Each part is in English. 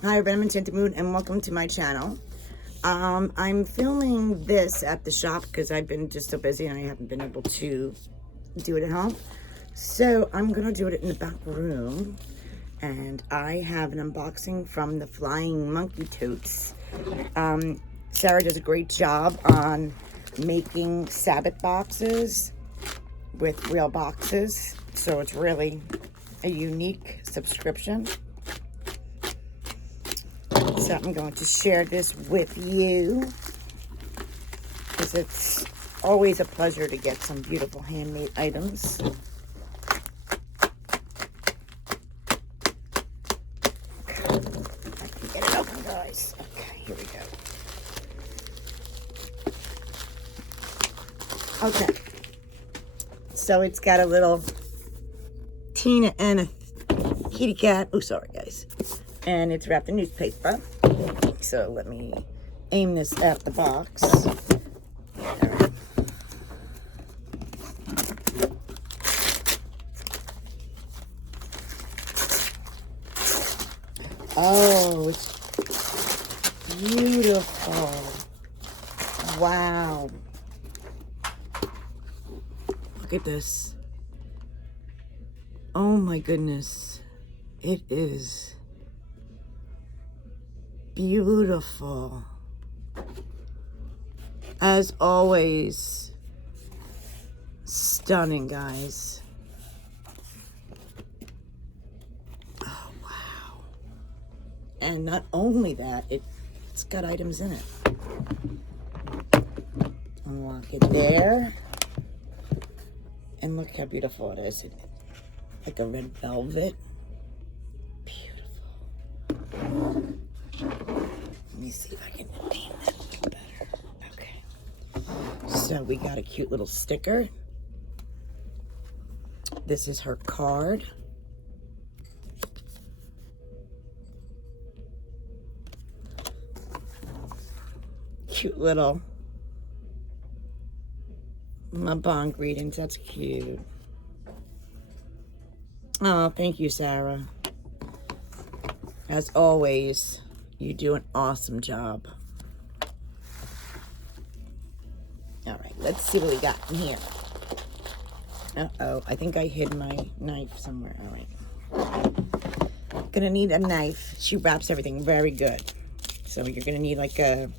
Hi, everybody, I'm Enchanted Mood, and welcome to my channel. I'm filming this at the shop because I've been just so busy and I haven't been able to do it at home. So I'm gonna do it in the back room, and I have an unboxing from the Flying Monkey Totes. Sarah does a great job on making Sabbath boxes with real boxes, so it's really a unique subscription. So I'm going to share this with you because it's always a pleasure to get some beautiful handmade items. Okay, I can get it open, guys. Okay, here we go. Okay, so it's got a little Tina and a kitty cat. Oh, sorry, guys. And it's wrapped in newspaper. So let me aim this at the box. All right. Oh, it's beautiful. Wow. Look at this. Oh my goodness. It is beautiful. As always, stunning, guys. Oh, wow. And not only that, it's got items in it. Unlock it there. And look how beautiful it is. Like a red velvet. Beautiful. Let me see if I can paint that a little better. Okay. So we got a cute little sticker. This is her card. Cute little Mabon greetings. That's cute. Oh, thank you, Sarah. As always, you do an awesome job. All right, let's see what we got in here. Uh-oh, I think I hid my knife somewhere. All right. Gonna need a knife. She wraps everything very good. So you're gonna need like a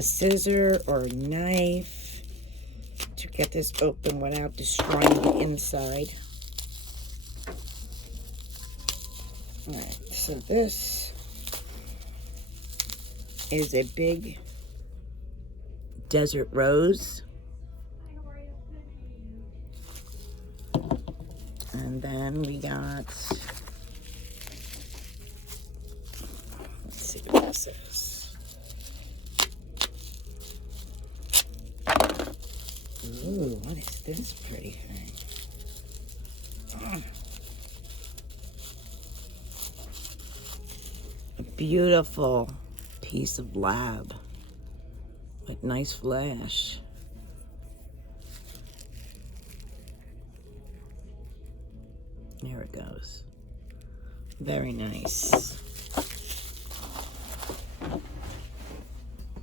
scissor or a knife to get this open without destroying the inside. All right, so this is a big desert rose. And then we got, let's see what this is. Ooh, what is this pretty thing? A beautiful piece of lab with nice flash. There it goes. Very nice.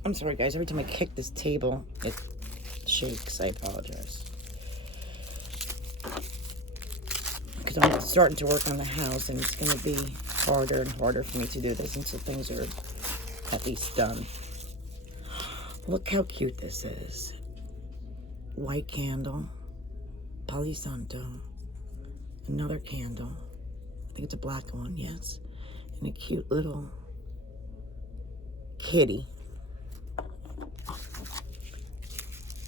I'm sorry, guys. Every time I kick this table, it shakes. I apologize. Because I'm starting to work on the house, and it's going to be harder and harder for me to do this until things are at least done. Look how cute this is. White candle. Palo Santo. Another candle. I think it's a black one, yes. And a cute little kitty.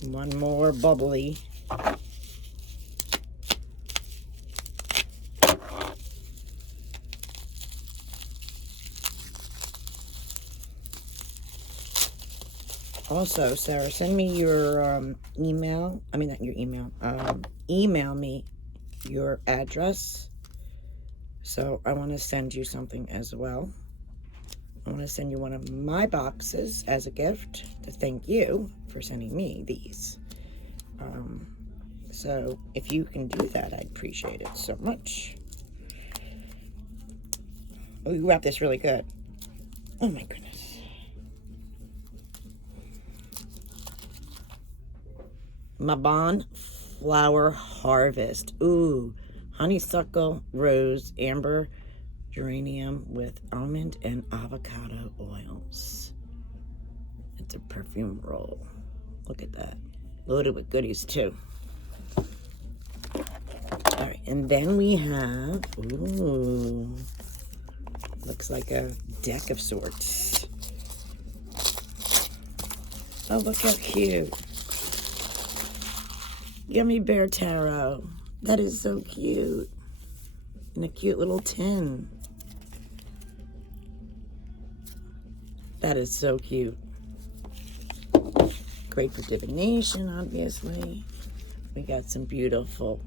One more bubbly. Also, Sarah, send me your email. I mean, not your email. Email me your address. So I want to send you something as well. I want to send you one of my boxes as a gift to thank you for sending me these. So if you can do that, I'd appreciate it so much. Oh, you wrap this really good. Oh my goodness. Mabon Flower Harvest. Ooh, honeysuckle, rose, amber, geranium with almond and avocado oils. It's a perfume roll. Look at that. Loaded with goodies too. All right, and then we have, ooh, looks like a deck of sorts. Oh, look how cute. Gummy Bear Tarot. That is so cute. In a cute little tin. That is so cute. Great for divination, obviously. We got some beautiful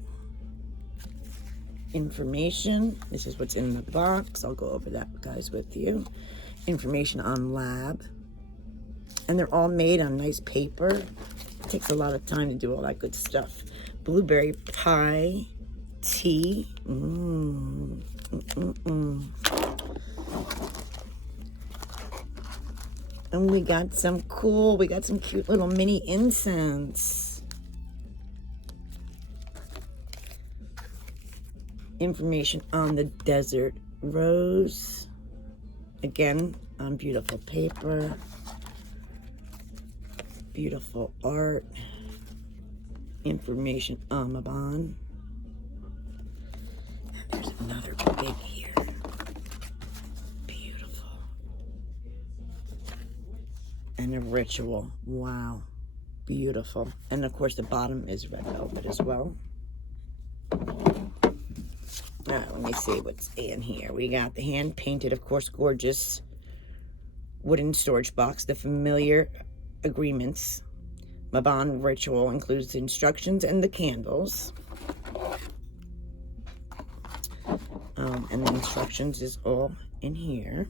information. This is what's in the box. I'll go over that, guys, with you. Information on lab. And they're all made on nice paper. It takes a lot of time to do all that good stuff. Blueberry pie tea. And we got some cute little mini incense. Information on the desert rose. Again, on beautiful paper. Beautiful art. Information on Mabon. And there's another big here. Beautiful. And a ritual. Wow. Beautiful. And of course the bottom is red velvet as well. Let me see what's in here. We got the hand-painted, of course, gorgeous wooden storage box. The familiar agreements. Mabon ritual includes the instructions and the candles. And the instructions is all in here.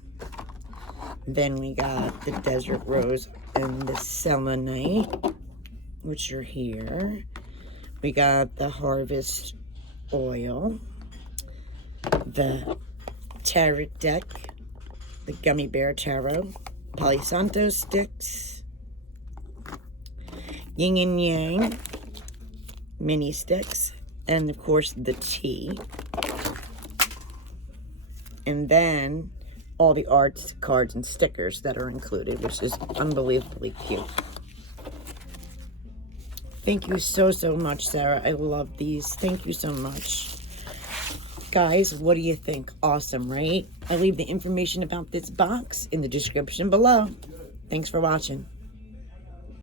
Then we got the desert rose and the selenite, which are here. We got the harvest oil, the tarot deck, the Gummy Bear Tarot, Palo Santo sticks, yin and yang mini sticks, and of course the tea. And then all the arts, cards, and stickers that are included, which is unbelievably cute. Thank you so much, Sarah. I love these. Thank you so much. Guys, what do you think? Awesome, right? I leave the information about this box in the description below. Thanks for watching.